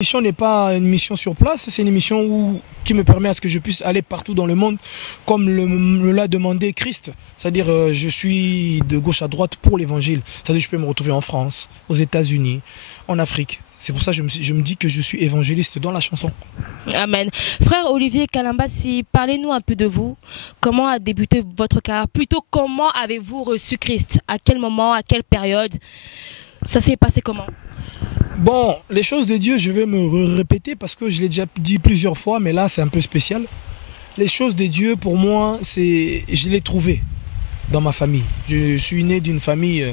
L'émission n'est pas une mission sur place, c'est une émission qui me permet à ce que je puisse aller partout dans le monde, comme me l'a demandé Christ. C'est-à-dire je suis de gauche à droite pour l'évangile. C'est-à-dire je peux me retrouver en France, aux États-Unis, en Afrique. C'est pour ça que je me dis que je suis évangéliste dans la chanson. Amen. Frère Olivier Kalambasi, parlez-nous un peu de vous. Comment a débuté votre carrière? Plutôt, comment avez-vous reçu Christ? À quel moment, à quelle période? Ça s'est passé comment? Bon, les choses de Dieu, je vais me répéter parce que je l'ai déjà dit plusieurs fois, mais là c'est un peu spécial. Les choses de Dieu, pour moi, je l'ai trouvé dans ma famille. Je suis né d'une famille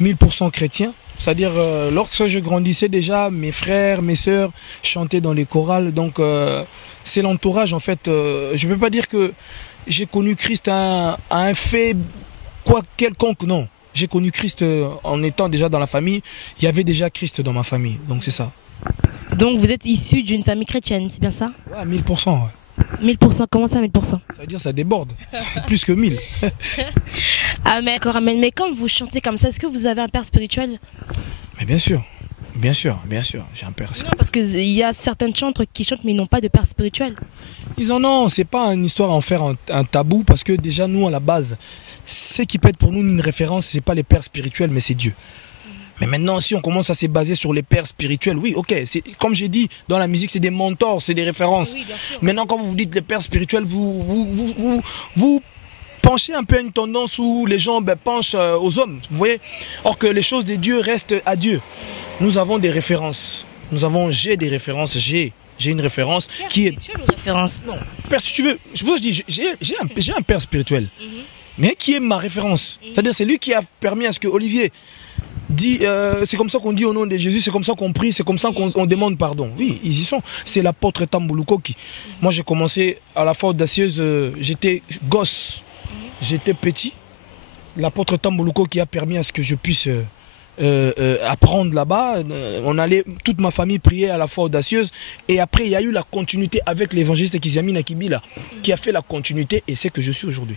1000% chrétien. C'est-à-dire, lorsque je grandissais déjà, mes frères, mes sœurs chantaient dans les chorales. Donc, c'est l'entourage, en fait. Je ne peux pas dire que j'ai connu Christ à un fait quelconque, non. J'ai connu Christ en étant déjà dans la famille. Il y avait déjà Christ dans ma famille, donc c'est ça. Donc vous êtes issu d'une famille chrétienne, c'est bien ça? Ouais, 1000%. Ouais. 1000%, comment ça 1000%? Ça veut dire que ça déborde, plus que 1000. Amen, amen. Mais quand vous chantez comme ça, est-ce que vous avez un père spirituel? Mais bien sûr, j'ai un père. Non, parce qu'il y a certains chantres qui chantent mais ils n'ont pas de père spirituel. Ils en ont, c'est pas une histoire à en faire un tabou, parce que déjà nous à la base, ce qui peut être pour nous une référence, c'est pas les pères spirituels, mais c'est Dieu. Mais maintenant, si on commence à se baser sur les pères spirituels, oui, ok, comme j'ai dit, dans la musique, c'est des mentors, c'est des références. Oui, maintenant, quand vous vous dites les pères spirituels, vous penchez un peu à une tendance où les gens penchent aux hommes, vous voyez. Or que les choses de Dieu restent à Dieu. Nous avons des références. J'ai des références, j'ai une référence père qui est... Ou référence? Non, père, si tu veux, je dis, j'ai un père spirituel. Mais qui est ma référence. C'est-à-dire c'est lui qui a permis à ce que Olivier dit, c'est comme ça qu'on dit au nom de Jésus, c'est comme ça qu'on prie, c'est comme ça qu'on demande pardon. Oui, ils y sont. C'est l'apôtre Tamboulouko qui... Moi j'ai commencé à la foi audacieuse, j'étais gosse, j'étais petit. L'apôtre Tamboulouko qui a permis à ce que je puisse apprendre là-bas. On allait, toute ma famille priait à la foi audacieuse. Et après il y a eu la continuité avec l'évangéliste Kizami Nakibila qui a fait la continuité et c'est que je suis aujourd'hui.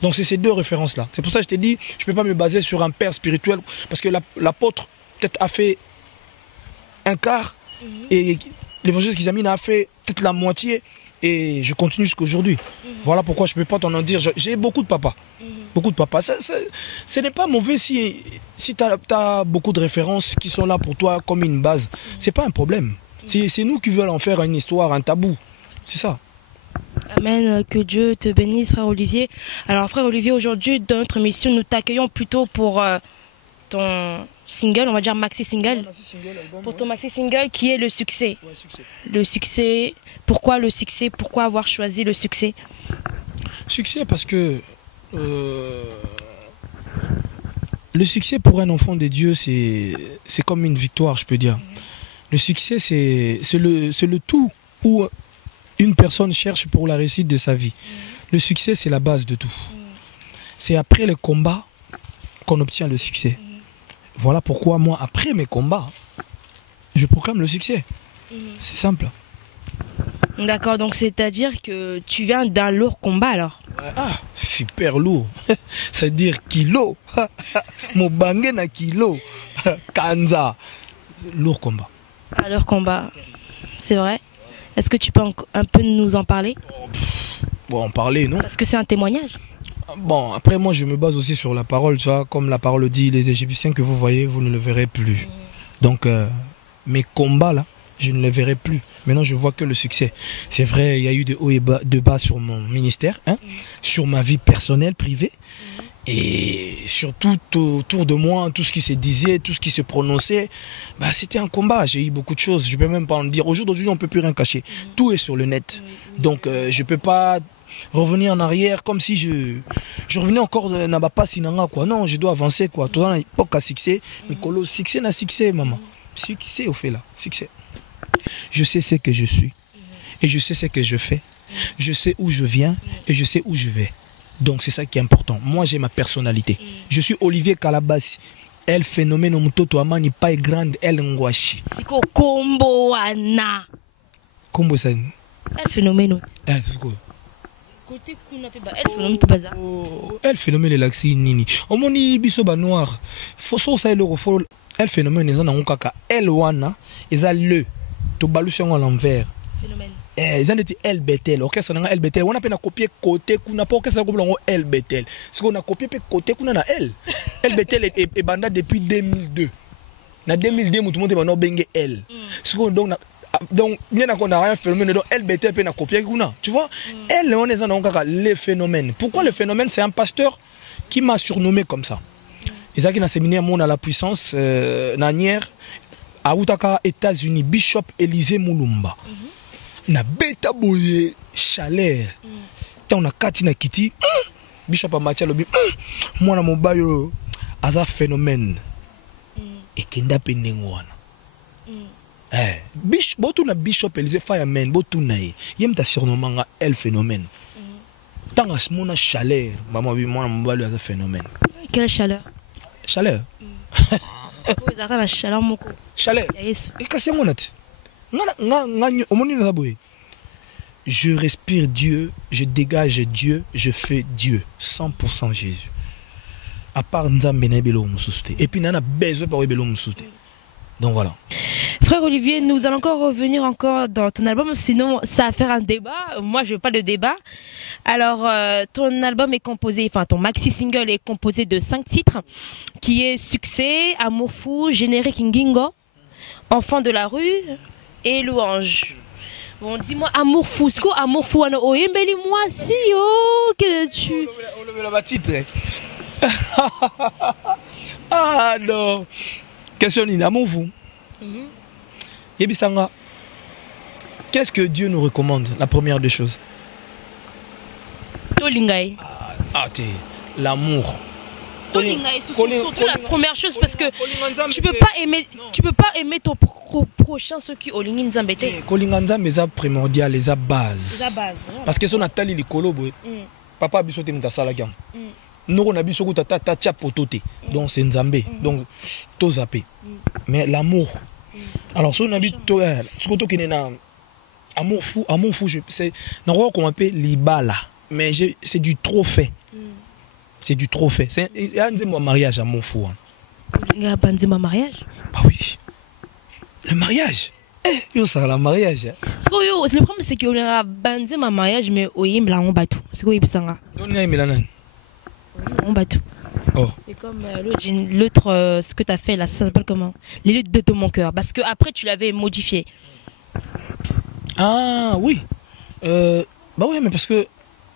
Donc c'est ces deux références-là. C'est pour ça que je t'ai dit, je ne peux pas me baser sur un père spirituel, parce que l'apôtre peut-être a fait un quart, et l'évangéliste Kizamina a fait peut-être la moitié, et je continue jusqu'à aujourd'hui. Voilà pourquoi je ne peux pas t'en dire. J'ai beaucoup de papas. Beaucoup de papas. Ce n'est pas mauvais si tu as beaucoup de références qui sont là pour toi comme une base. Ce n'est pas un problème. C'est nous qui veulent en faire une histoire, un tabou. C'est ça. Amen, que Dieu te bénisse, frère Olivier. Alors, frère Olivier, aujourd'hui, dans notre émission, nous t'accueillons plutôt pour ton single, on va dire maxi-single. Pour ton maxi-single qui est le succès. Ouais, succès. Le succès, pourquoi le succès? Pourquoi avoir choisi le succès? Succès parce que le succès pour un enfant de Dieu, c'est comme une victoire, je peux dire. Le succès, c'est le tout où une personne cherche pour la réussite de sa vie. Le succès, c'est la base de tout. C'est après les combats qu'on obtient le succès. Voilà pourquoi moi, après mes combats, je proclame le succès. C'est simple. D'accord, donc c'est-à-dire que tu viens d'un lourd combat alors? Ah, super lourd. C'est-à-dire kilo. Mobange na kilo. Kanza. Lourd combat. Ah, lourd combat. C'est vrai? Est-ce que tu peux un peu nous en parler? Bon, en parler, non? Parce que c'est un témoignage. Bon, après moi je me base aussi sur la parole, tu vois, comme la parole dit, les Égyptiens que vous voyez, vous ne le verrez plus. Donc mes combats là, je ne les verrai plus. Maintenant je vois que le succès. C'est vrai, il y a eu de hauts et de bas sur mon ministère, hein, sur ma vie personnelle, privée. Et surtout autour de moi, tout ce qui se disait, tout ce qui se prononçait, bah, c'était un combat. J'ai eu beaucoup de choses. Je ne peux même pas en dire. Aujourd'hui, on ne peut plus rien cacher. Tout est sur le net. Donc, je ne peux pas revenir en arrière comme si je revenais encore dans ma passe inanga, quoi. Non, je dois avancer, quoi. Tout dans l'époque à succès. Mais colo, succès n'a succès, maman. Succès au fait là. Succès. Je sais ce que je suis. Et je sais ce que je fais. Je sais où je viens. Et je sais où je vais. Donc c'est ça qui est important. Moi j'ai ma personnalité. Je suis Olivier Kalabasi. El phénomène mtoto amani pas grande el ngwashi. Siko kombo wana. Kombo ça. El phénomène. C'est quoi? Côté kuna pe ba el phénomène pe baza. El phénomène laxi nini. Omoni biso ba noir. Faut ça le refol. El phénomène ezana ngokaka el wana eza le to balusi ngo à l'envers. Phénomène. Ils ont dit El Betel, orchestre n'a El Betel. On a copié côté qu'on a pas orchestre qu'on El Betel. Ce qu'on a copié côté qu'on a El. El Betel est banda depuis 2002. En 2002, tout le monde est maintenant bengue El. Ce qu'on donc bien qu'on a rien phénomène donc El Betel peut na copier qu'on a. Tu vois? El on est dans les phénomènes. Pourquoi le phénomène? C'est un pasteur qui m'a surnommé comme ça. Ils ont qui na séminaire mon à la puissance nanière à Outaka États-Unis, Bishop Élisée Moulumba. Na beta boye chaleur tant na kati na kiti bishop amatia lobi mwana mobayo aza phénomène et kenda penengo wana botu na bishop Élisée Fireman botu na yem ta surnomanga el phénomène tant as mona chaleur maman bi mwana mobayo aza phénomène. Quelle chaleur? Chaleur Vous avez la chaleur moko. Chaleur et kasi monati. Je respire Dieu, je dégage Dieu, je fais Dieu, 100% Jésus. À part Nzambe na belo mususte. Et puis nana besoin par belo mususte. Donc voilà. Frère Olivier, nous allons encore revenir encore dans ton album, sinon ça va faire un débat. Moi, je veux pas de débat. Alors, ton album est composé, enfin ton maxi single est composé de 5 titres, qui est Succès, Amour fou, Générique Ngingo, Enfant de la rue et Louange. Bon, dis-moi, Amour fou, ce que Amour fou, oh, moi si, oh, que tu... Ah non. Question Amour fou. Yebisanga, qu'est-ce que Dieu nous recommande? La première des choses. L'amour. Surtout la première chose, parce que tu peux pas aimer ton prochain ce qui olingi nzambete. Kolinga nzambe eza primordial, eza base. Parce que son atali likolo boy. Papa biso te mutasala kyam. Noko na biso kutata tacha potote. Donc c'est nzambe. Donc to zappé. Mais l'amour. Alors son habit to ce que kene na amour fou, c'est na roi qu'on appelle libala. Mais c'est du trop fait. C'est du trop fait. C'est un mariage amour fou. Il y a un mariage? Bah oui. Le mariage. Eh, ça le mariage. Le problème c'est qu'il y a un mariage mais il y a un bateau. C'est quoi il y a un bateau. Oh. C'est comme l'autre, ce que tu as fait là, ça s'appelle comment? Les luttes de mon cœur. Parce que après tu l'avais modifié. Ah oui. Bah oui, mais parce que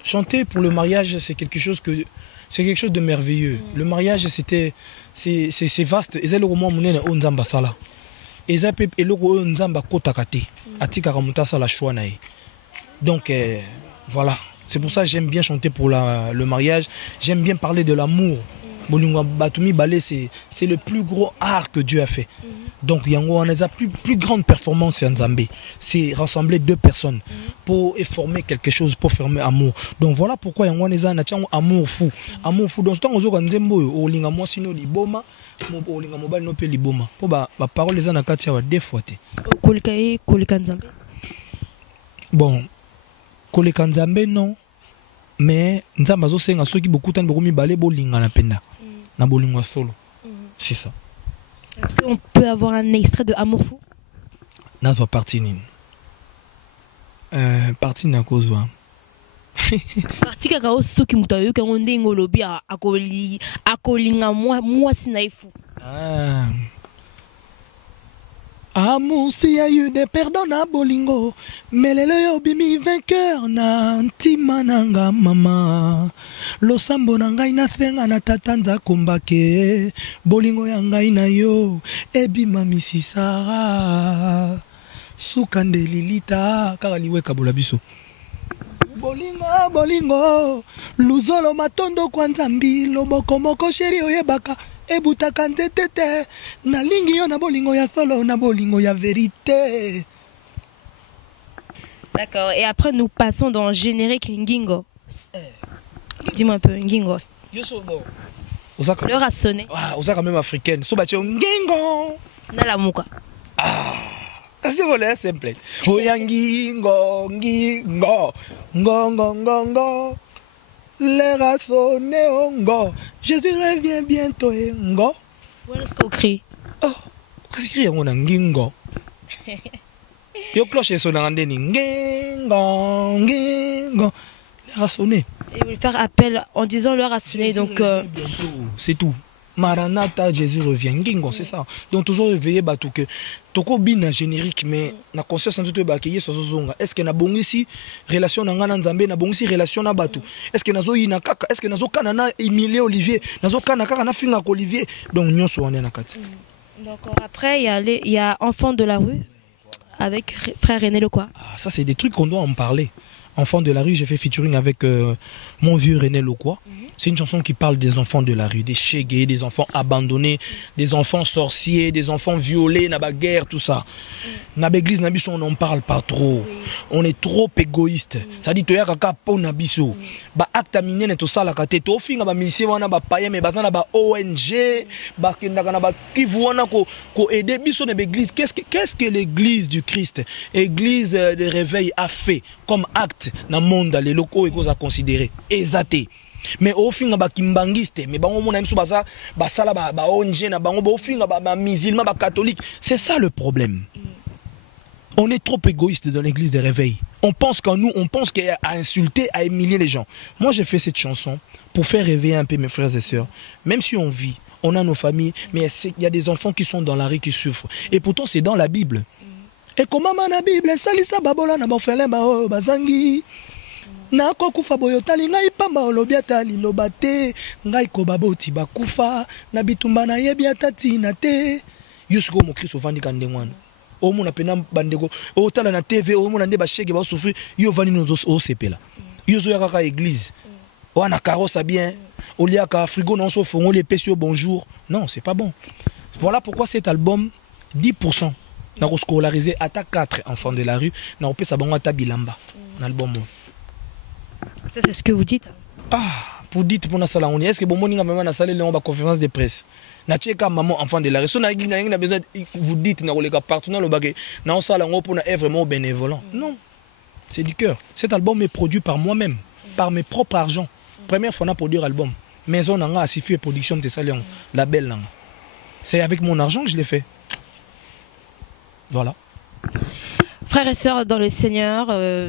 chanter pour le mariage, c'est quelque chose de merveilleux. Le mariage, c'est vaste. Et c'est le roman monene on nzamba sala. Et ça peut et le on nzamba kotakate. Atika kamuta sala choix nae. Donc voilà. C'est pour ça que j'aime bien chanter pour le mariage. J'aime bien parler de l'amour. Bolingwa Batumi Balé, c'est le plus gros art que Dieu a fait. Donc yango on a la plus grande performance en Zambie. C'est rassembler deux personnes pour former quelque chose, pour former amour. Donc voilà pourquoi yango on a amour fou. Amour fou. Donc tant on nzembo o linga moi sino liboma, o linga mobile no pe liboma. Pour ba parole les ana katia wa deux fois te. Kolikaye kolika Nzambe. Bon. Kolika Nzambe non. Mais Nzamba zo senga soki beaucoup tan bokomi balé bo linga na penda. Na bolingwa solo. C'est ça. Est-ce qu'on peut avoir un extrait de Amour fou? Notre partie nine. Partie na kozwa. Parti kaka o soki mutayo ka ngonde ngolobi akolinga moi sinaifu. Amour si a eu des perdants na bolingo, melelo yo bimi vainqueur na ntima nanga mama. Losambo na ngai na thenga na tatanza kombake, bolingo ya ngai na yo ebima misisara. Sukande lilita kaka liweka bola biso. Bolingo bolingo luzolo matondo kwa nzambi loboko moko sheri oyebaka. Ebutaka nzetete na lingi yo na bolingo ya solo na bolingo ya vérité. D'accord, et après nous passons dans le générique Ngingo. Dis-moi un peu Ngingo. L'heure a sonné. Ah, on quand même africaine. So batio Ngingo. Na la muka. Ah. C'est voilà simple. Oya Ngingo Ngingo Ngongo Ngongo. L'air a sonné, ngo. Jésus revient bientôt, ngo. Voilà ce qu'on crie. Oh, qu'est-ce qu'il y a, on a ngingo. Yo cloche sonne en deni, ngingo, ngingo. L'air a sonné. Et vous faire appel en disant l'heure a sonné, donc. C'est tout. Maranatha, Jésus revient. Ngingo, c'est ça. Donc toujours réveiller batou que toko bina générique mais na conscience en tout bakiye sozonga. Est-ce que na bongisi relation na ngana nzambe na bongisi relation na batou? Est-ce que nazo ina kaka? Est-ce que nazo kana na Emile Olivier? Nazo kana kaka na finga Olivier? Donc nyonso wana na kati. D'accord. Après il y a Enfants de la rue avec frère René Lekwa. Ah, ça c'est des trucs qu'on doit en parler. Enfants de la rue, j'ai fait featuring avec mon vieux René Lekwa. C'est une chanson qui parle des enfants de la rue, des chégués, des enfants abandonnés, des enfants sorciers, des enfants violés, na guerre, tout ça. Na l'église nabiso on n'en parle pas trop. On est trop égoïste. Ça dit toya kaka po nabiso. Ba acte miné ne to sala kate to finga ba mission wana ba paye mais bazana ba ONG, ba kendaka na ba kivu wana ko aider biso na l'église. Qu'est-ce que l'église du Christ, église de réveil a fait comme acte na monde les locaux et à considérer exaté. Mais au fin ba kimbangiste mais bango mona mso basa basala ba ONG na bango au fin ba musulman ba catholique, c'est ça le problème. On est trop égoïste dans l'église des réveils. On pense qu'en nous, on pense qu'à insulter, à humilier les gens. Moi j'ai fait cette chanson pour faire réveiller un peu mes frères et sœurs. Même si on vit, on a nos familles, mais il y a des enfants qui sont dans la rue qui souffrent. Et pourtant c'est dans la Bible. Et comment la Bible salisa babola na bofele ba bazangi. Na kokufa boyotali ngai pamba olobi atali lobate ngai ko baboti bakufa na bitumba na yebi atati na te yusko mo Kristo vandi kandengwana o mona pena bandeko o tala na TV o mona nde ba shege ba souffrir yo vandi no o sepela yuzo ya kaka église o na carrosse bien o lia ka frigo non so fongo les pesio bonjour non c'est pas bon. Voilà pourquoi cet album 10% na ko scolariser ata 4 enfants de la rue na opé sa bango ata bilamba na album. Ça c'est ce que vous dites. Ah, pour dites pour na sala on est-ce que bon moninga maman na salle on ba conférence de presse. Na tcheka maman enfant de la rue. So na besoin vous dites na koleka partout na lo bagé. Na on sala on pour na être vraiment bénévolent. Non. C'est du cœur. Cet album est produit par moi-même, par mes propres argent. Première fois na produire album. Maison nanga Asifu production de Salion, label nanga. C'est avec mon argent que je l'ai fait. Voilà. Frères et sœurs dans le Seigneur,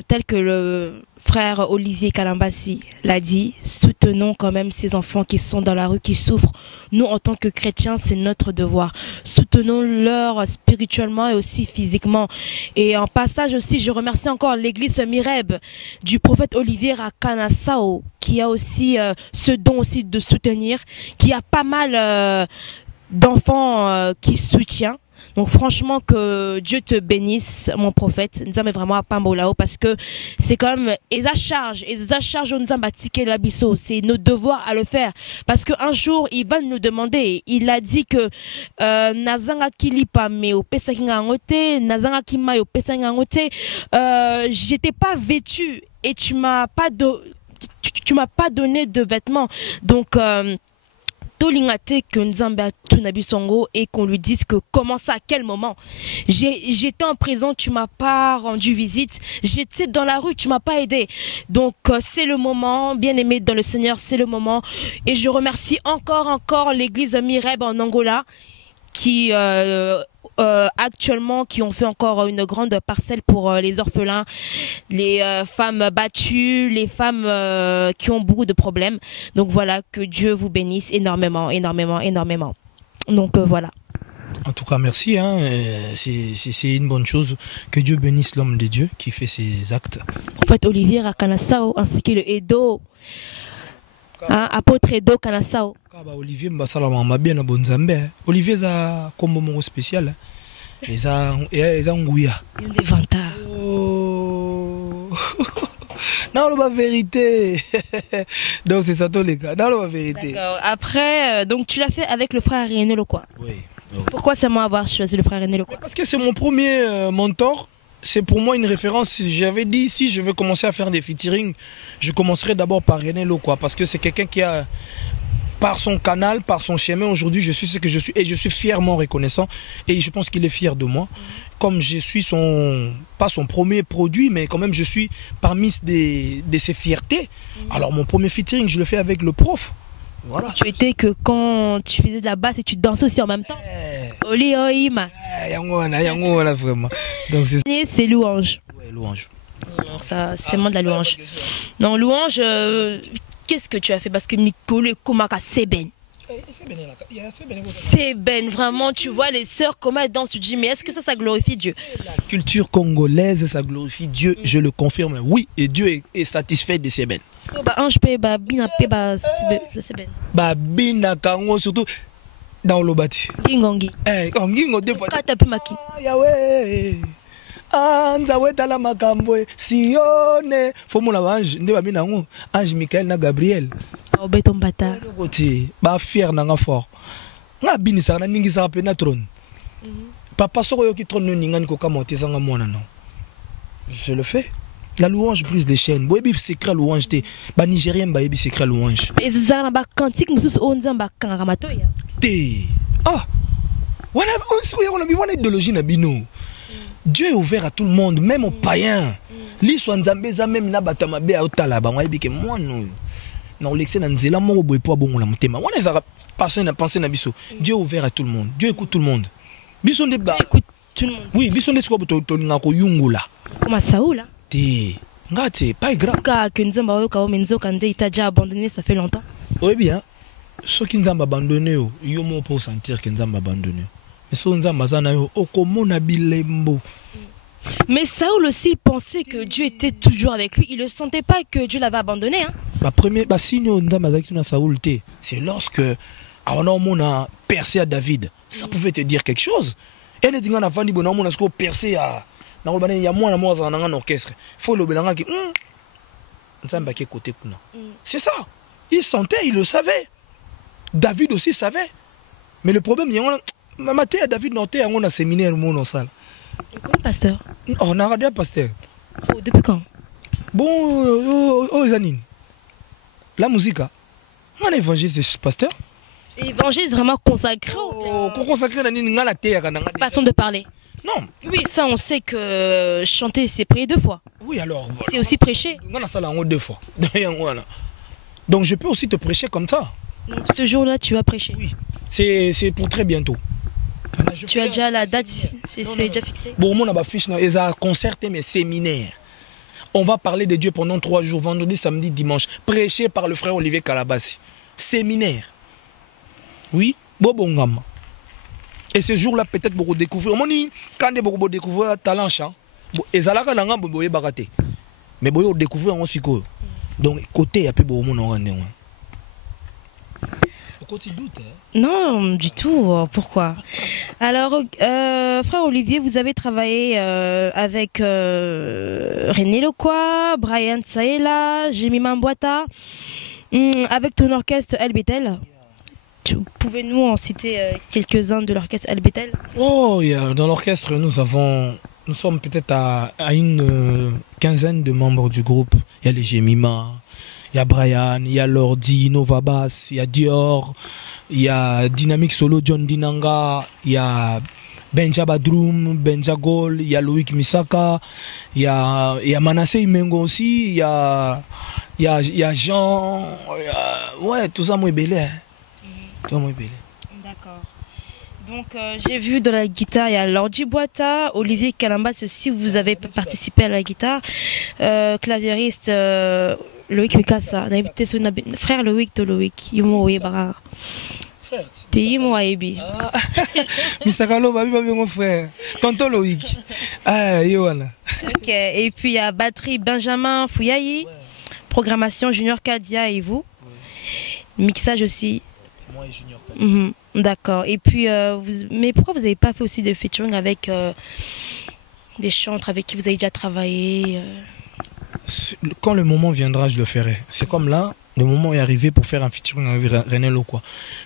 tel que le frère Olivier Kalambassi l'a dit, soutenons quand même ces enfants qui sont dans la rue, qui souffrent. Nous, en tant que chrétiens, c'est notre devoir. Soutenons-leur spirituellement et aussi physiquement. Et en passage aussi, je remercie encore l'église Mireb du prophète Olivier Rakanassao, qui a aussi ce don aussi de soutenir, qui a pas mal d'enfants qui soutiennent. Donc franchement que Dieu te bénisse mon prophète. Nous sommes vraiment à Pambolao parce que c'est quand même charge c'est nos devoirs à le faire parce que un jour il va nous demander. Il a dit que nazanga kilipa me opesa kingangote nazanga kima opesa kingangote j'étais pas vêtue et tu m'as pas donné de vêtements donc que Nzamba Tunabisongo et qu'on lui dise que comment ça, à quel moment j'étais en prison, tu m'as pas rendu visite, j'étais dans la rue, tu m'as pas aidé. Donc c'est le moment, bien aimé dans le Seigneur, c'est le moment. Et je remercie encore l'église Mireb en Angola qui actuellement qui ont fait encore une grande parcelle pour les orphelins, les femmes battues, les femmes qui ont beaucoup de problèmes. Donc voilà, que Dieu vous bénisse énormément, énormément, énormément. Donc voilà. En tout cas, merci. Hein. C'est une bonne chose. Que Dieu bénisse l'homme de Dieu qui fait ses actes. Prophète Olivier Rakanassao ainsi que le Edo, apôtre Edo Kanassao. Olivier Mbasala m'a bien bonzambe. Olivier za combo mon spécial. Et ça ngouya. Des vantards. Oh. Non, la vérité. Donc c'est ça tous les gars. Dans la vérité. D'accord. Après, donc tu l'as fait avec le frère René Lequois. Oui. Pourquoi c'est moi avoir choisi le frère René Lequois? Parce que c'est mon premier mentor. C'est pour moi une référence. J'avais dit, si je veux commencer à faire des featuring, je commencerai d'abord par René Lequois. Parce que c'est quelqu'un qui a, par son canal, par son chemin, aujourd'hui je suis ce que je suis. Et je suis fièrement reconnaissant. Et je pense qu'il est fier de moi. Comme je suis pas son premier produit, mais quand même je suis parmi de ses fiertés. Alors mon premier featuring, je le fais avec le prof. Voilà. Tu étais que quand tu faisais de la basse et tu dansais aussi en même temps. Oli Oima. Vraiment. Donc c'est louange. Ouais, louange. Donc ça, c'est moi de la louange. Non, louange, qu'est-ce que tu as fait? Parce que Mikolo Komaka, c'est ben. C'est ben, vraiment, tu vois les sœurs comment elles dansent, tu te dis, mais est-ce que ça glorifie Dieu? La culture congolaise, ça glorifie Dieu, je le confirme, oui, et Dieu est satisfait de ces ben. Ange pe ba bina pe ba c'est ben. Ba bina kango surtout dans le bâti. Lingongi. Ngingo deux fois. Kata pe maki. Yawe. Anza wetala makambwe sione. Faut mon ange, nde ba bina ngo. Ange Michael na Gabriel. Obeton bata. Côté ba fier na nga fort. Nga binisa na ningisa pe na trône. Papa soko yo ki trône ningani ko kamonte zanga mona non. Je le fais. La louange brise les chaînes. Boyebi secret louange te. Ba Nigérien ba yebi secret louange. Et ça na ba cantique mususu onzamba kanga matoya. Te. Ah. On a idéologie na bino. Dieu est ouvert à tout le monde, même aux païens. L'histoire nzambeza même na batama be otala ba yebi ke moi non. Non l'excès na nzela moko boye po bongo la motema. On est penser na biso. Dieu est ouvert à tout le monde. Dieu écoute tout le monde. Biso nde ba écoute tout le monde. Oui, biso nde siko to ngako yungula. Comme Saoul. Ngate, pas grave. Que Nzamba oyo kawo menzo kande il t'a déjà abandonné, ça fait longtemps. Oui bien. Ceux qui Nzamba abandonné yo mo pour sentir que Nzamba abandonné. Mais ceux Nzamba zana yo okomona bilembo. Mais Saoul aussi pensait que Dieu était toujours avec lui, il ne sentait pas que Dieu l'avait abandonné hein. Premier signe Nzamba zaki na Saoul te, c'est lorsque on a percé à David. Ça pouvait te dire quelque chose. Et les dinga na vandi bona on a percé à il y a moins dans un orchestre. Il faut le bénanga qui. C'est ça. Il sentait, il le savait. David aussi savait. Mais le problème, il y a David noté à un séminaire au monde en salle. Comme pasteur. On a regardé un pasteur. Depuis quand? Bon, Zanine. La musique. On a évangéliste de pasteur. Évangéliste vraiment consacré. Consacré à la terre. Façon de parler. Non. Oui, ça on sait que chanter c'est prier 2 fois. Oui, alors. Voilà. C'est aussi prêcher. On a ça là 2 fois. Donc je peux aussi te prêcher comme ça. Donc ce jour-là tu vas prêcher. Oui. C'est pour très bientôt. Tu as déjà la date, c'est déjà fixé. Bon, on a ma fiche, ils ont concerté mes séminaires. On va parler de Dieu pendant 3 jours, vendredi, samedi, dimanche. Prêché par le frère Olivier Kalabassi. Séminaire. Oui, Bobongam. Et ce jour-là, peut-être beaucoup découvrir. Quand beaucoup découvrir talent chant, et Zalaka Langa Boboye Baraté. Mais beaucoup découvrir aussi quoi. Donc, côté, il y a plus beaucoup de monde. Pourquoi tu doutes? Non, du tout. Pourquoi? Alors, frère Olivier, vous avez travaillé avec René Lequois, Brian Saela, Jemima Mbouata, avec ton orchestre El Bethel. Pouvez-nous en citer quelques-uns de l'orchestre El Bethel? Oh, dans l'orchestre, nous sommes peut-être à une quinzaine de membres du groupe. Il y a les Jemima, il y a Brian, il y a Lordi, Nova Bass, il y a Dior, il y a Dynamic Solo, John Dinanga, il y a Benja Badroum, Benja Gol, il y a Loïc Misaka, il y a Manasseh Imengo aussi, il y a Jean, ouais, tout ça, moi, belé. D'accord. Donc j'ai vu dans la guitare, il y a Lordi Boita, Olivier Kalambas aussi, vous avez participé à la guitare. Claviériste Loïc Mikasa, frère Loïc de Loïc, Yumo Webara. Frère. T'es Yumo Aebi. Misakalo, babi, mon frère. Tonton Loïc. Ah, Yohan. Ok, et puis il y a batterie Benjamin Fouyayi, programmation Junior Kadia et vous. Mixage aussi. Moi et Junior Kadia. D'accord. Et puis, mais pourquoi vous n'avez pas fait aussi de featuring avec des chantres avec qui vous avez déjà travaillé Quand le moment viendra, je le ferai. C'est comme là, le moment est arrivé pour faire un featuring avec René Lokwa.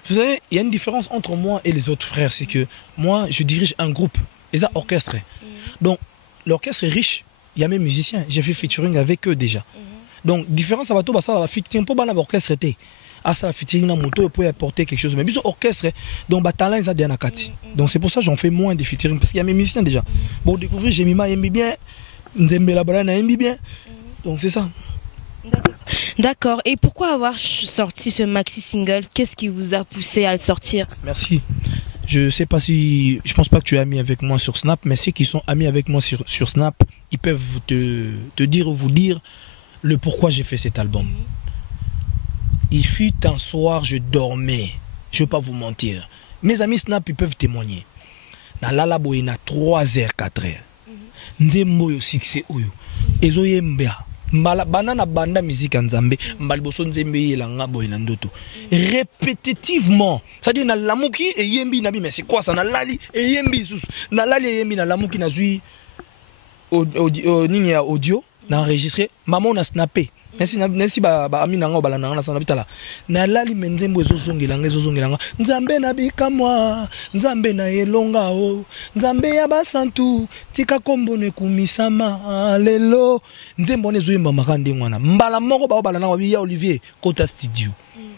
Vous savez, il y a une différence entre moi et les autres frères, c'est que moi, je dirige un groupe, et ça orchestré. Donc, l'orchestre est riche, il y a mes musiciens, j'ai fait featuring avec eux déjà. Donc, différence, ça va tout, ça va featuring, pas mal l'orchestre était. Ah, ça va featuring dans mon tour, peut apporter quelque chose. Mais bien sûr, orchestre, donc, talent, ils ont des anakati. Donc, c'est pour ça que j'en fais moins de featuring, parce qu'il y a mes musiciens déjà. Pour découvrir, j'ai mis ma MB bien, Nzembe la Brana MB bien. Donc, c'est ça. D'accord. Et pourquoi avoir sorti ce maxi single? Qu'est-ce qui vous a poussé à le sortir? Merci. Je sais pas si... Je pense pas que tu es ami avec moi sur Snap, mais ceux qui sont amis avec moi sur Snap, ils peuvent te dire ou vous dire le pourquoi j'ai fait cet album. Il fut un soir, je dormais. Je ne vais pas vous mentir. Mes amis Snap, ils peuvent témoigner. Dans l'alaboye, na 3h, 4h. Nzembo yo succès oyo. Ezo yembea. Banana banda musique nzambe. Mbaliboso nzembe yelanga boy na ndoto. Répétitivement. C'est-à-dire na lamuki et yembi nabi. Mais c'est quoi ça? Na lali et yembi sous. Na lali et yembi na lamuki na zui. Nini ya audio. Na enregistré. Maman na snappé. Nesi ba ami nanga bala nanga na sana bitala. Na lali menzembo ezozongelanga. Nzambe na bikamwa, nzambe na elonga o. Nzambe ya basantu, tika kombone kumisama lelo. Nzembo nezoyemba makande ngwana. Mbala moko ba bala nanga ya Olivier Kota Studio.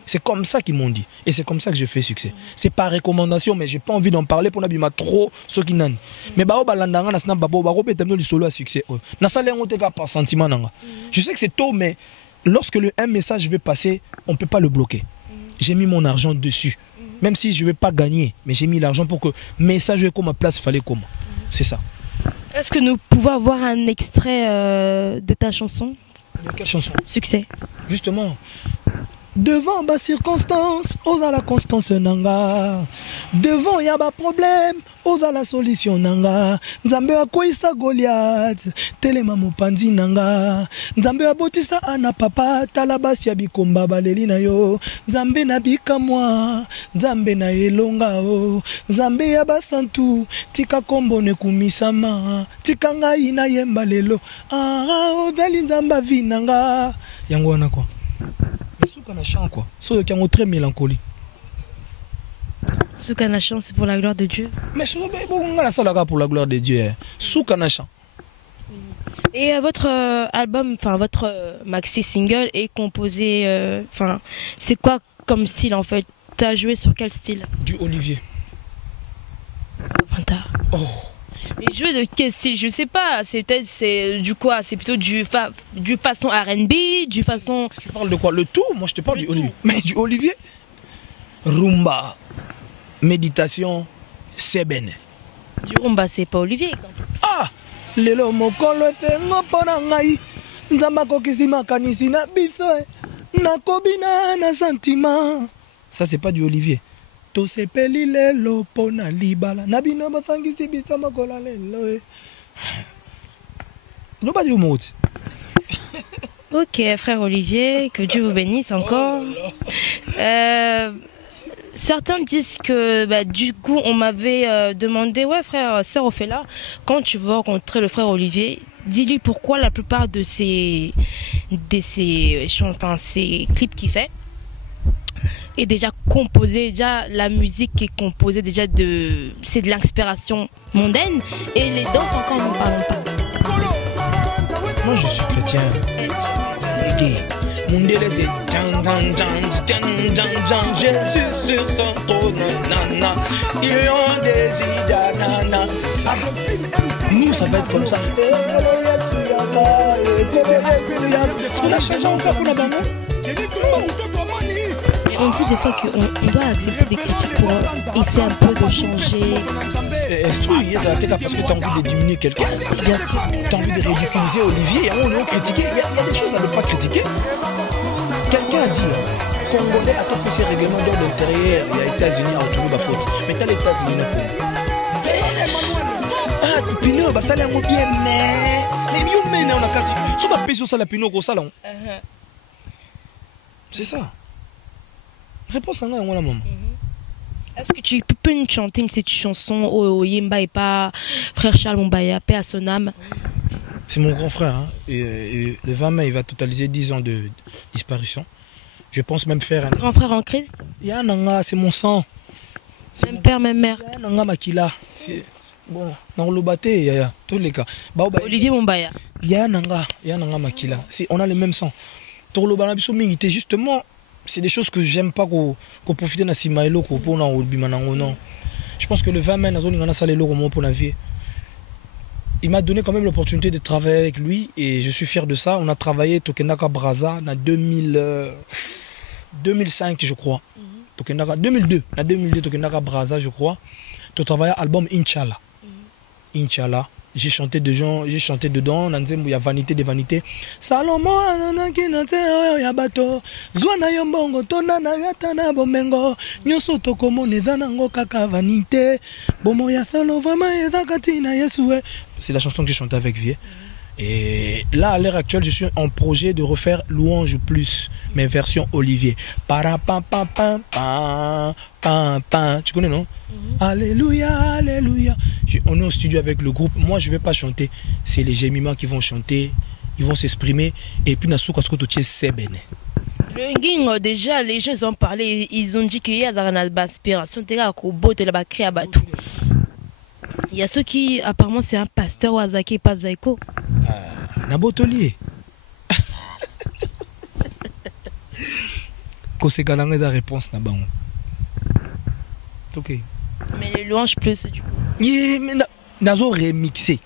C'est comme ça qu'ils m'ont dit. Et c'est comme ça que j'ai fait succès. C'est par recommandation, mais j'ai pas envie d'en parler pour n'abîmer trop ce qui n'en. Mais bah, balandanga na snap babo baro peut le solo à succès. Na sale ngote ka par sentiment nanga. Je sais que c'est tôt, mais lorsque un message veut passer, on peut pas le bloquer. J'ai mis mon argent dessus. Même si je vais pas gagner, mais j'ai mis l'argent pour que message comme ma place fallait comme. C'est ça. Est-ce que nous pouvons avoir un extrait de ta chanson? De quelle chanson? Succès. Justement. Devant ma circonstance, osa la constance nanga. Devant y'a ba problème, osa la solution nanga. Nzambe akoisa Goliath, telema mopanzi nanga. Nzambe abotisa ana papa, talabasi ya bikomba baleli na yo. Nzambe na bika mwa, nzambe na elonga o. Nzambe ya basantu, tika kombo ne kumisama. Tika ngai na yemba lelo. Ozali nzamba vinanga. Yango wana kwa. Soukanachan quoi. C'est très mélancolique. Soukanachan, c'est pour la gloire de Dieu. Mais c'est pour la gloire de Dieu. Soukanachan. Et votre album, enfin votre maxi single est composé, enfin c'est quoi comme style en fait? T'as joué sur quel style? Du Olivier. Fanta. Oh. Mais jouer de quel style? Je sais pas, c'est peut-être c'est du quoi? C'est plutôt du façon R&B, du façon... Tu parles de quoi? Le tout? Moi je te parle du Olivier. Mais du Olivier? Rumba, méditation, sebene. Du rumba, c'est pas Olivier exemple. Ah! Lelo mokolo fengo pona ngai. Nzamba kokisi makanisi na biso. Nakobina na sentiment. Ça c'est pas du Olivier. Tosepeli lelo pona libala nabino basangisi bisama kola lelo. Non pas du mot. Ok frère Olivier, que Dieu vous bénisse encore. Certains disent que du coup on m'avait demandé, ouais frère, sœur Ophéla, quand tu vas rencontrer le frère Olivier, dis-lui pourquoi la plupart de ces clips qu'il fait est déjà composé, déjà la musique est composée déjà c'est de l'inspiration mondaine et les danses encore n'en parlons pas. Moi je suis chrétien. Jésus sur son trône, nana, nous ça va être comme ça. on dit des fois qu'on doit accepter des critiques pour essayer un peu de changer. Est-ce que parce que tu as envie de diminuer quelqu'un? Bien sûr. Tu as envie de ridiculiser Olivier, on l'a critiqué. Il y a des choses à ne pas critiquer. Quelqu'un a dit, Congolais a tapé ses règlements d'ordre intérieur, il y a États-Unis à retourner ma faute. Mais t'as les États-Unis ah, Pino, bah ça l'a bien, mais mieux maintenant on a qu'à. Sur ma péso ça la Pino au salon. C'est ça. Réponse à moi, maman. Est-ce que tu peux nous chanter une petite chanson au Yemba et pas frère Charles Mumbaya, paix à son âme? C'est mon grand frère. Hein. Et le 20 mai, il va totaliser 10 ans de disparition. Je pense même faire un. Grand frère en Christ? Yananga, c'est mon sang. Même père, même mère. Yananga Makila. Bon, dans le baté, il y a tous les cas. Olivier Mumbaya. Yananga Makila. On a le même sang. Justement, c'est des choses que j'aime pas qu'on profite de Simaelo pour non. Je pense que le 20 mai, il m'a donné quand même l'opportunité de travailler avec lui et je suis fier de ça. On a travaillé Tokenaka Braza en 2005, je crois. 2002 Tokenaka Braza, je crois. Tu travailles à l'album Inch'Allah. Inch'Allah. J'ai chanté dedans, il y a Vanité des Vanités. Salomon, Yabato, Zwana Yombongo, Tonana Gatana Bomengo, Nyoso Tokomo, Nezanango Kaka Vanité, Bomoya Salo, Vama Ezakatina Yesue. C'est la chanson que j'ai chantée avec Vie. Et là, à l'heure actuelle, je suis en projet de refaire Louange Plus, mais version Olivier. Tu connais, non? Alléluia, alléluia. On est au studio avec le groupe. Moi, je ne vais pas chanter. C'est les Gémimans qui vont chanter. Ils vont s'exprimer. Et puis, c'est le Nging, déjà, les gens ont parlé. Ils ont dit qu'il y a une aspiration. Il y a ceux qui, apparemment, c'est un pasteur ou Azaki, pas Zaiko. Nabotolier. Quand c'est galant, la réponse n'a pas. Ok. Mais les louanges plus du coup. Yeah, mais nazo remixé.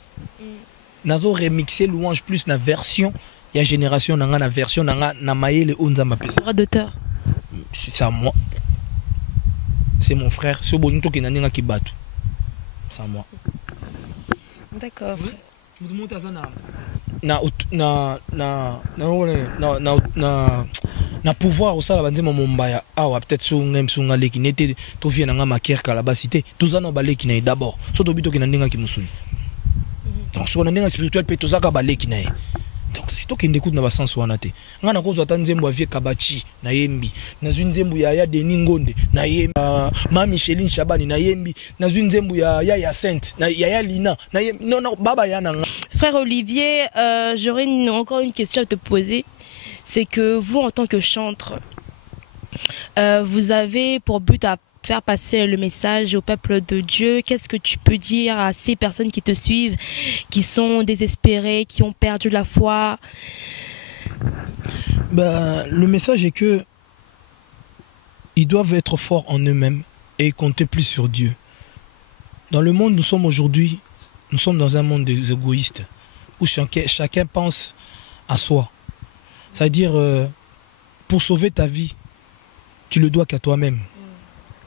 Nazo remixé louange plus na version. Il y a génération nanga na version nanga na maïle onza mapesa. Droit d'auteur. C'est à moi. C'est mon frère. C'est bonito qui n'a qui bat. C'est à moi. D'accord. Na pouvoir aussi la banzema Mumbaya awa peut-être sur même sur ngale qui n'était to vient nga maker kalabasité tous ana balé qui d'abord so to bito qui n'inga qui musuli donc so n'inga spirituel peut tous aka balé qui nae donc to qui ndécoute na ba sens wana te nga na ko zo tanzembo vie kabachi na yembi na zunzembo ya Denis Ngonde na yembi ma Micheline Chabani na yembi na zunzembo ya Sainte na ya Lina na yembi non baba yana. Frère Olivier, j'aurais encore une question à te poser. C'est que vous, en tant que chanteur, vous avez pour but à faire passer le message au peuple de Dieu. Qu'est-ce que tu peux dire à ces personnes qui te suivent, qui sont désespérées, qui ont perdu la foi? Le message est que ils doivent être forts en eux-mêmes et compter plus sur Dieu. Dans le monde où nous sommes aujourd'hui, nous sommes dans un monde des égoïstes, où chacun pense à soi. C'est-à-dire, pour sauver ta vie, tu le dois qu'à toi-même.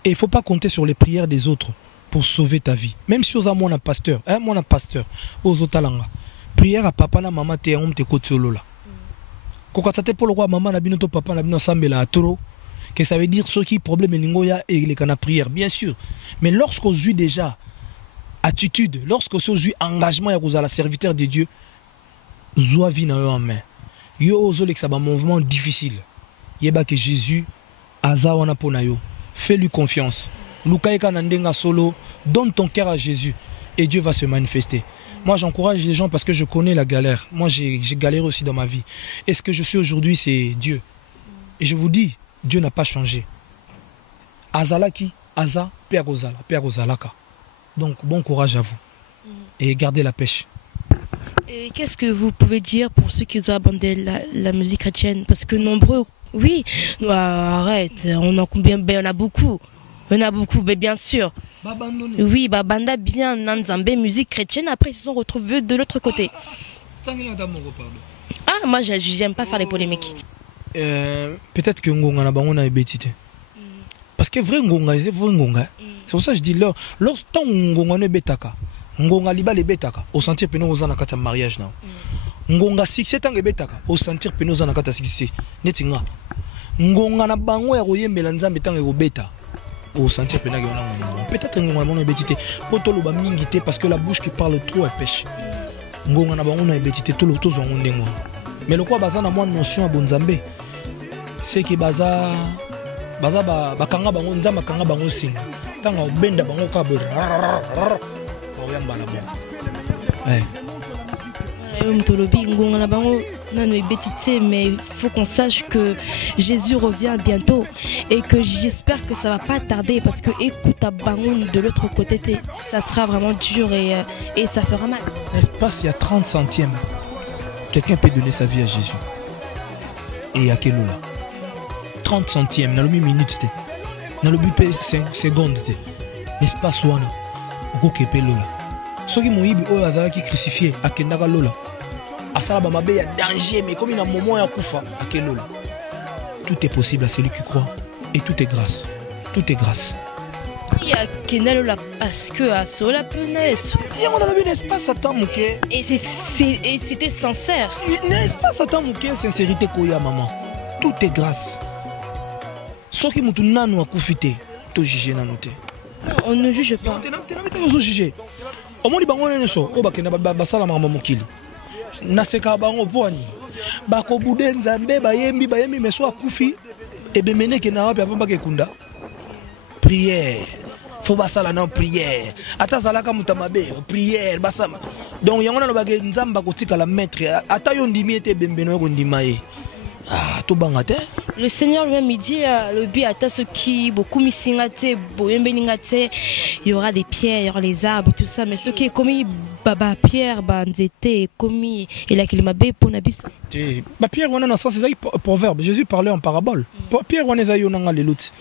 Et il ne faut pas compter sur les prières des autres pour sauver ta vie. Même si on a mon pasteur, aux autres prière à papa na maman te on te côté solo là. Quand ça te pour le roi maman na bino to papa na bino ensemble là trop, que ça veut dire ceux qui problème ningoya et les cana prière bien sûr. Mais lorsqu'on joue déjà attitude, lorsqu'on joue engagement ya la serviteur de Dieu, zoa vie na en main. Yo ozo que ça un mouvement difficile. Yeba que Jésus aza wana pona yo. Fais-lui confiance. Lukaika nandenga solo, donne ton cœur à Jésus et Dieu va se manifester. Moi j'encourage les gens parce que je connais la galère. Moi j'ai galéré aussi dans ma vie. Et ce que je suis aujourd'hui c'est Dieu. Et je vous dis, Dieu n'a pas changé. Azalaki, Aza, Peagozala, Peagozalaka. Donc bon courage à vous. Et gardez la pêche. Et qu'est-ce que vous pouvez dire pour ceux qui ont abandonné la musique chrétienne? Parce que nombreux, oui, arrête, on a beaucoup. On a beaucoup, mais bien sûr. Oui, Banda bien, Nanzambe, musique chrétienne, après ils se sont retrouvés de l'autre côté. Ah, moi j'aime pas faire les polémiques. Peut-être que on a bétité. Parce que vrai ngonga, c'est vrai ngonga. C'est pour ça que je dis là, lorsque ngonga ne betaka, ngonga liba le betaka, au sentir que nous avons un mariage là. Ngonga succès tant que betaka, au sentir que nous avons un succès. Netinga. Ngonga na bango ya koyembela nzambe tant que beta. Au sentir que nous avons peut-être ngonga na betité. Poto lo ba mingité parce que la bouche qui parle trop elle pêche. Ngonga na bango na betité tout le tout zo ndengo. Mais le quoi baza na moi notion à bonzambe. C'est que baza bakanga bango nzamba kanga bango singa tanga obenda bango ka bo oyamba na bon mtolobi ngonga na bango nano ebetité, mais il faut qu'on sache que Jésus revient bientôt et que j'espère que ça va pas tarder parce que écoute à bango de l'autre côté ça sera vraiment dur et ça fera mal. N'est-ce pas, s'il y a 30 centièmes quelqu'un peut donner sa vie à Jésus et à quel là 30 centièmes, dans le minute, dans le 5 secondes, l'espace ouana, au côté lola. Ceux qui m'ont dit que crucifié à Kendaka lola, à Salaba il y a danger, mais comme il y a un moment à Koufa, à Kelola. Tout est possible à celui qui croit, et tout est grâce. Tout est grâce. Il y a Kendalola parce que à Sola Punaise. On a un espace à temps mouké. Et c'était sincère. L'espace à temps mouké, sincérité koya maman. Tout est grâce. Ceux qui m'ont nanu akufité, to juger nanoté. On ne juge pas. On juger. Au moins, les bango ne sont. Au bakena basala maman mokili. Naseka bango poani. Bako buden zambe bayembi mais soit akufi. Et bemene ke na wapi avant bakekunda. Prière. Faut basala non prière. Ata zalaka mutamabe prière basama. Donc yango na bage nzamba kotika la maître. Ata yo ndimi ete bembeno ko ndimaye. Ah, tout bangate. Le Seigneur lui-même il dit le but à ceux qui beaucoup misingate, il y aura des pierres, il y aura les arbres, tout ça, mais ceux qui est commis baba pierre, banzete, commis et là qu'il m'a bé pour n'abus. Bah pierre on a dans sens c'est ça proverbe. Jésus parlait en parabole. Pierre on est ayo nanga les luttes.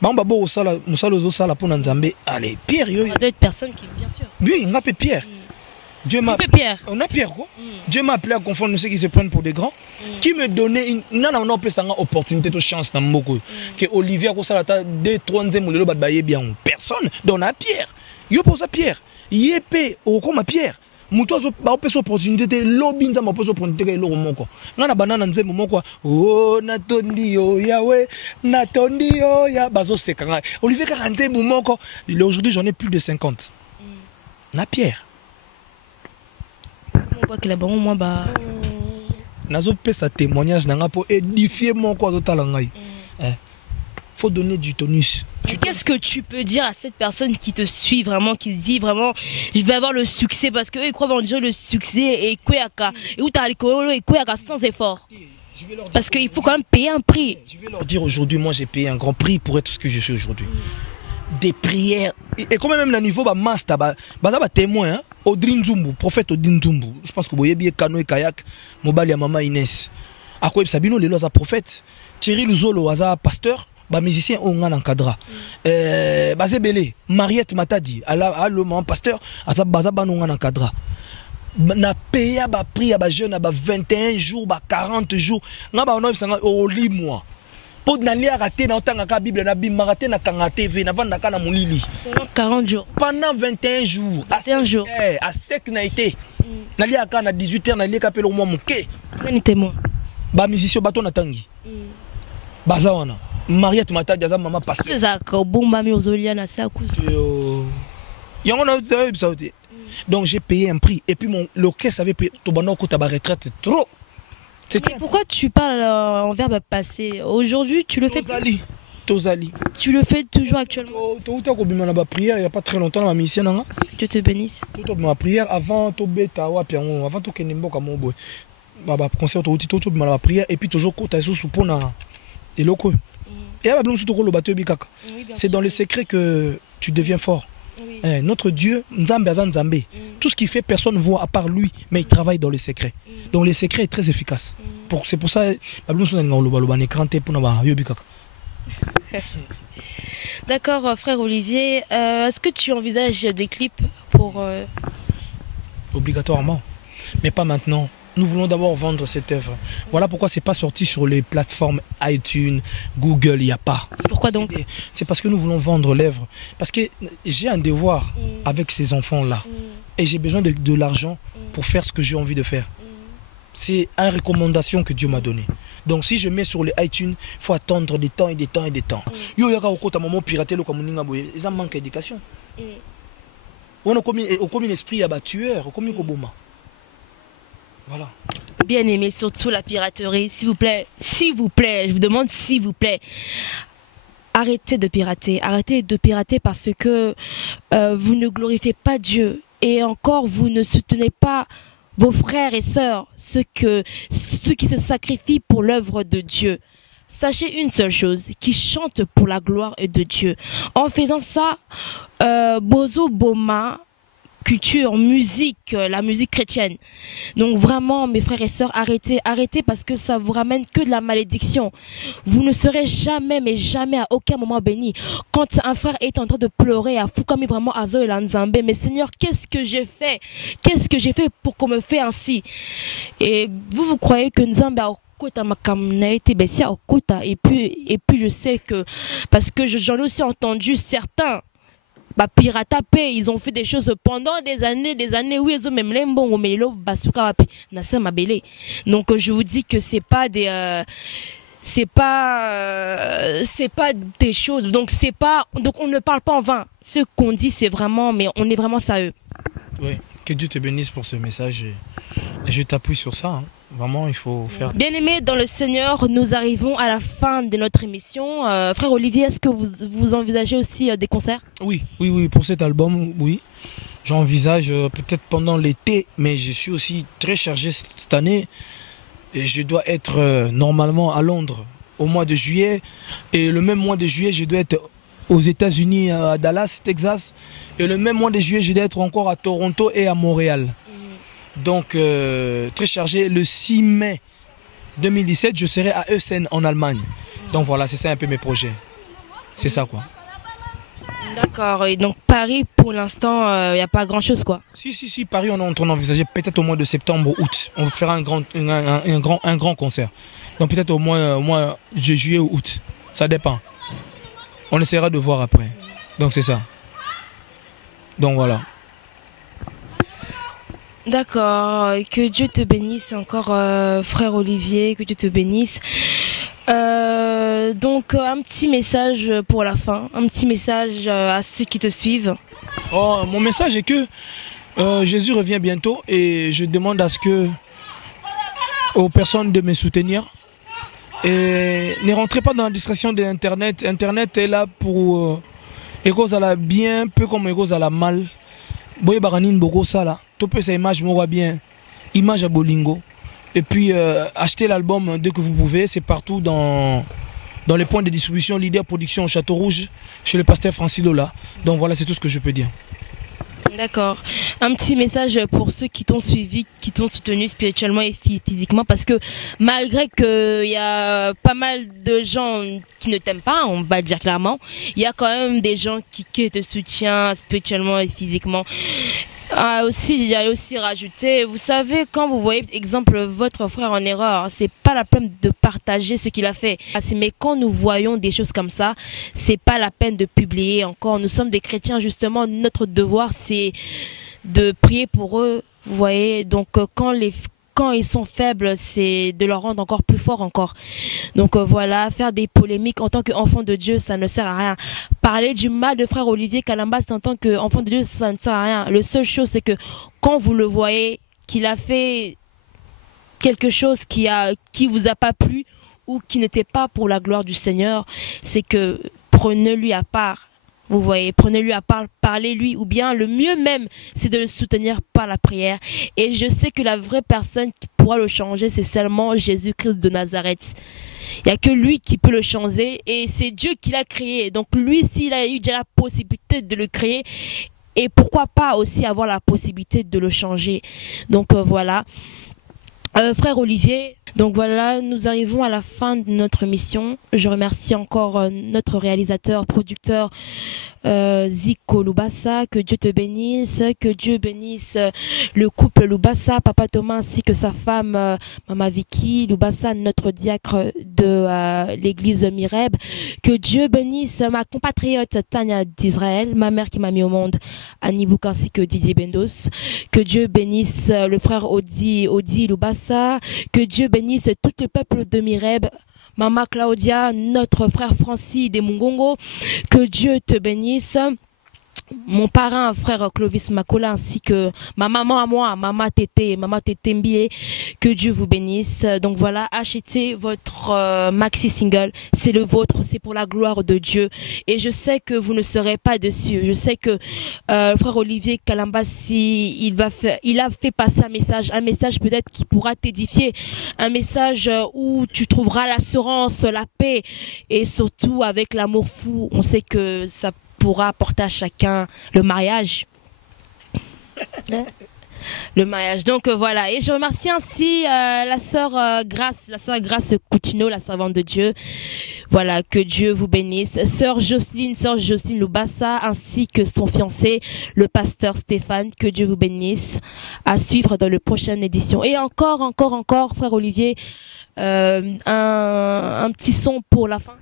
Bah babo au sala musalo zo sala pour nzambe. Allez, pierre yo. Il y a d'autres personnes qui bien sûr. Oui, on appelle pierre. Dieu m'a Pierre. On a Pierre quoi. Dieu m'a appelé à confondre ceux qui se prennent pour des grands. Qui me donnait une non peut ça opportunité de chance dans beaucoup. Que Olivier ko sala ta 2 3e mulelo ba baye bien personne donne à Pierre. Yo pose à Pierre. Yépé au comme à Pierre. Muto ba opesa opportunité lobinza ma opesa opportunité lo moko. Ngana banana nzembo moko. Oh natondi yo yawe natondi yo ya bazo sekanga. Olivier ka nzembo moko. Aujourd'hui j'en ai plus de 50. Na Pierre. Nazo pesa témoignage nanga pour édifier mon quoi total ngai. Faut donner du tonus. Qu'est-ce que tu peux dire à cette personne qui te suit vraiment, qui se dit vraiment je vais avoir le succès parce que eux ils croient en Dieu le succès et quoi et où t'as l'école et quoi sans effort. Parce qu'il faut quand même payer un prix. Je vais leur dire aujourd'hui moi j'ai payé un grand prix pour être ce que je suis aujourd'hui. Des prières et quand même le niveau master témoin hein? Odrin Zumbu, prophète Odrin Zumbu. Je pense que vous voyez canoë kayak mobile ya mama Inès. À quoi Sabino le loza prophète, Thierry Luzolo aza pasteur, ba musicien onga encadra. Bazebele, Mariette Matadi, allo maman pasteur, aza baza banonga encadra. Na paya ba prix ba jeune ba 21 jours, ba 40 jours. Nga ba ono sanga o mois. Pour n'aller rater dans la Bible, na bim rater na kanga TV, na vendre na mulili. 40 jours. Pendant 21 jours. 21 jours. À sec na été. N'aller à kana 18h, n'aller kapelo au moins mouké. Nani témoin. Ba musicien bato na tangi. Baza wana. Mariette Matadi aza maman pasteur. Zaka bomba mi ozolia na sakusu. Yango na sauté. Donc j'ai payé un prix et puis le caisse avait payé to bana ko ta retraite trop. Mais pourquoi tu parles en verbe passé? Aujourd'hui, tu le fais plus. Tozali. Tu le fais toujours actuellement. Prière, il n'y a pas très longtemps, ma mission. Dieu te bénisse. Ma prière avant tout bêta, avant tout kenembo comme boy. Concert au titre tout ma prière et puis toujours côté sous pour na et locaux. Et là, c'est dans le secret que tu deviens fort. Oui. Notre Dieu, Nzambe Nzambe. Tout ce qu'il fait, personne ne voit à part lui, mais il travaille dans le secret. Donc le secret est très efficace. C'est pour ça D'accord, frère Olivier. Est-ce que tu envisages des clips pour... Obligatoirement. Mais pas maintenant. nous voulons d'abord vendre cette œuvre. Voilà pourquoi c'est pas sorti sur les plateformes iTunes, Google, il n'y a pas. Pourquoi donc? C'est parce que nous voulons vendre l'œuvre. Parce que j'ai un devoir avec ces enfants-là. Et j'ai besoin de l'argent pour faire ce que j'ai envie de faire. C'est une recommandation que Dieu m'a donnée. Donc si je mets sur les iTunes, il faut attendre des temps et des temps et des temps. Yo yaka okota maman pirater le comme ninga boye, ça manque d'éducation. On a commis un esprit abattueur, commis koboma. Voilà. Bien aimé, surtout la piraterie, s'il vous plaît, je vous demande s'il vous plaît. Arrêtez de pirater parce que vous ne glorifiez pas Dieu et encore vous ne soutenez pas vos frères et sœurs, ceux qui se sacrifient pour l'œuvre de Dieu. Sachez une seule chose, qui chantent pour la gloire de Dieu. En faisant ça, Bozo Boma, culture, musique, la musique chrétienne. Donc vraiment, mes frères et sœurs, arrêtez parce que ça vous ramène que de la malédiction. Vous ne serez jamais, mais jamais à aucun moment béni. Quand un frère est en train de pleurer à Fukami vraiment à Zo et Lanzambe, mais Seigneur, qu'est-ce que j'ai fait? Qu'est-ce que j'ai fait pour qu'on me fait ainsi? Et vous croyez que Nzambe a et puis je sais que, parce que j'en ai aussi entendu certains, piratapé, ils ont fait des choses pendant des années, oui, ils ont même l'embon, mais basuka nasa mabele. Donc je vous dis que c'est pas des des choses, donc on ne parle pas en vain. Ce qu'on dit, c'est vraiment, mais on est vraiment sérieux. Oui, que Dieu te bénisse pour ce message et je t'appuie sur ça. Hein. Vraiment, il faut faire... Bien-aimés dans le Seigneur, nous arrivons à la fin de notre émission. Frère Olivier, est-ce que vous envisagez aussi des concerts? Oui, pour cet album, oui. J'envisage peut-être pendant l'été, mais je suis aussi très chargé cette année. Et je dois être normalement à Londres au mois de juillet. Et le même mois de juillet, je dois être aux États-Unis, à Dallas, Texas. Et le même mois de juillet, je dois être encore à Toronto et à Montréal. Donc, très chargé. Le 6 mai 2017, je serai à Essen en Allemagne. Donc voilà, c'est ça un peu mes projets. C'est ça quoi. D'accord. Et donc Paris, pour l'instant, il n'y a pas grand-chose quoi. Si, Paris, on est en train d'envisager peut-être au mois de septembre ou août. On fera un grand concert. Donc peut-être au mois de juillet ou août. Ça dépend. On essaiera de voir après. Donc c'est ça. Donc voilà. D'accord, que Dieu te bénisse encore, frère Olivier, que Dieu te bénisse. Donc un petit message pour la fin, un petit message à ceux qui te suivent. Oh, mon message est que Jésus revient bientôt et je demande à ce que aux personnes de me soutenir et ne rentrez pas dans la distraction de Internet. Internet est là pour égos à la bien, peu comme égos à la mal. Boye baranine bogo ça là. Tout peut sa image moi bien. Image à Bolingo. Et puis achetez l'album dès que vous pouvez. C'est partout dans les points de distribution. Leader Production au Château Rouge chez le pasteur Francis Lola. Donc voilà, c'est tout ce que je peux dire. D'accord. Un petit message pour ceux qui t'ont suivi, qui t'ont soutenu spirituellement et physiquement, parce que malgré qu'il y a pas mal de gens qui ne t'aiment pas, on va le dire clairement, il y a quand même des gens qui te soutiennent spirituellement et physiquement. J'allais aussi rajouter, vous savez, quand vous voyez, exemple, votre frère en erreur, c'est pas la peine de partager ce qu'il a fait. Mais quand nous voyons des choses comme ça, c'est pas la peine de publier encore. Nous sommes des chrétiens, justement, notre devoir, c'est de prier pour eux, vous voyez. Donc, quand ils sont faibles, c'est de leur rendre encore plus fort encore. Donc voilà, faire des polémiques en tant qu'enfant de Dieu, ça ne sert à rien. Parler du mal de frère Olivier Kalambas en tant qu'enfant de Dieu, ça ne sert à rien. La seule chose, c'est que quand vous le voyez, qu'il a fait quelque chose qui vous a pas plu ou qui n'était pas pour la gloire du Seigneur, c'est que prenez-lui à part. Vous voyez, prenez-lui à part, parlez-lui, ou bien le mieux même, c'est de le soutenir par la prière. Et je sais que la vraie personne qui pourra le changer, c'est seulement Jésus-Christ de Nazareth. Il n'y a que lui qui peut le changer, et c'est Dieu qui l'a créé. Donc lui, s'il a eu déjà la possibilité de le créer, et pourquoi pas aussi avoir la possibilité de le changer. Donc voilà. Frère Olivier, donc voilà, nous arrivons à la fin de notre mission. Je remercie encore notre réalisateur, producteur, Zico Lubassa, que Dieu te bénisse, que Dieu bénisse le couple Lubassa, Papa Thomas ainsi que sa femme Mama Vicky Lubassa, notre diacre de l'église Mireb. Que Dieu bénisse ma compatriote Tania d'Israël, ma mère qui m'a mis au monde, Annie Bouk ainsi que Didier Bendos. Que Dieu bénisse le frère Odi Lubassa, que Dieu bénisse tout le peuple de Mireb, Maman Claudia, notre frère Francis de Mungongo, que Dieu te bénisse. Mon parrain, frère Clovis Makola, ainsi que ma maman à moi, Maman Tété Mbie, que Dieu vous bénisse. Donc voilà, achetez votre maxi single, c'est le vôtre, c'est pour la gloire de Dieu. Et je sais que vous ne serez pas dessus. Je sais que frère Olivier Kalambassi, il a fait passer un message peut-être qui pourra t'édifier, un message où tu trouveras l'assurance, la paix et surtout avec l'amour fou. On sait que ça pourra apporter à chacun le mariage. Le mariage. Donc voilà. Et je remercie ainsi la sœur Grace Coutinho, la servante de Dieu. Voilà, que Dieu vous bénisse. Sœur Jocelyne Lubassa, ainsi que son fiancé, le pasteur Stéphane, que Dieu vous bénisse. À suivre dans la prochaine édition. Et encore, frère Olivier, un petit son pour la fin.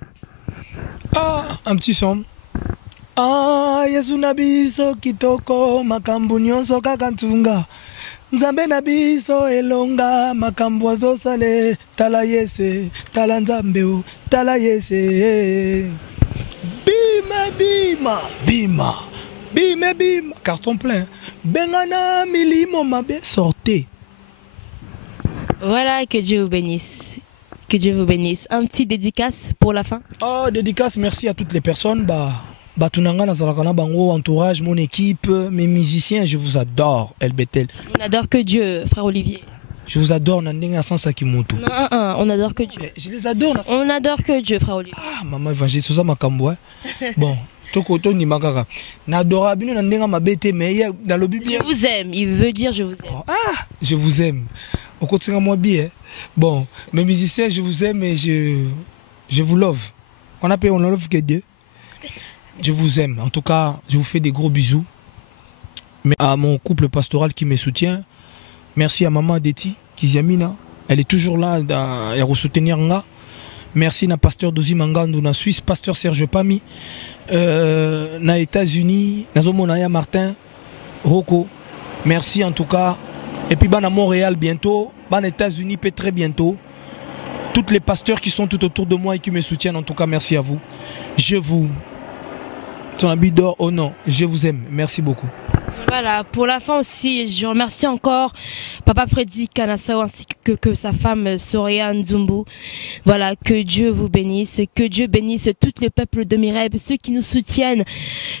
Ah, un petit son. Ah, Yesu nabiso kitoko makambu nyonso kaka ntunga. Nzambe nabiso elonga makambu azosale tala yese tala nzambe o tala yese. Bima carton plein. Bengana milimo mabe sortez. Voilà, que Dieu vous bénisse. Que Dieu vous bénisse. Un petit dédicace pour la fin. Oh, dédicace, merci à toutes les personnes. Batunanga Nazalakana Bango, entourage, mon équipe, mes musiciens, je vous adore, El Betel. On adore que Dieu, frère Olivier. Je vous adore, Nandenga Sansa Kimoto. Non, on adore que Dieu. Je les adore. On adore que Dieu, frère Olivier. Ah, maman, j'ai ça ma cambo. Bon, Tokoto ni Makaka. N'adora bino Nandenga ma bête, mais dans le Bible. Je vous aime, il veut dire je vous aime. Ah, je vous aime. Au quotidien, moi bien. Bon, mes musiciens, je vous aime et je vous love. On appelle on love que Dieu. Je vous aime. En tout cas, je vous fais des gros bisous. Mais à mon couple pastoral qui me soutient, merci à maman Deti, Kiziamina. Elle est toujours là à soutenir. Merci à pasteur Dozi Mangando, na Suisse, pasteur Serge Pami, na États-Unis, na Martin, Rocco. Merci en tout cas. Et puis à Montréal bientôt, à États-Unis peut très bientôt. Toutes les pasteurs qui sont tout autour de moi et qui me soutiennent, en tout cas, merci à vous. Je vous... Ton habit d'or, oh non, je vous aime. Merci beaucoup. Voilà, pour la fin aussi, je remercie encore Papa Freddy Kanasao ainsi que sa femme Soria Nzumbu. Voilà, que Dieu vous bénisse, que Dieu bénisse tout le peuple de Mireb, ceux qui nous soutiennent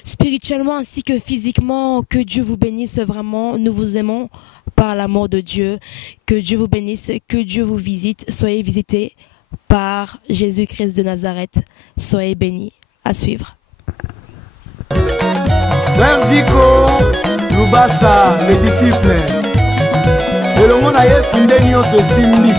spirituellement ainsi que physiquement. Que Dieu vous bénisse vraiment, nous vous aimons par l'amour de Dieu. Que Dieu vous bénisse, que Dieu vous visite, soyez visités par Jésus-Christ de Nazareth. Soyez bénis. À suivre. Frère Zico Lubassa, les disciples. Et le monde a eu Simbi.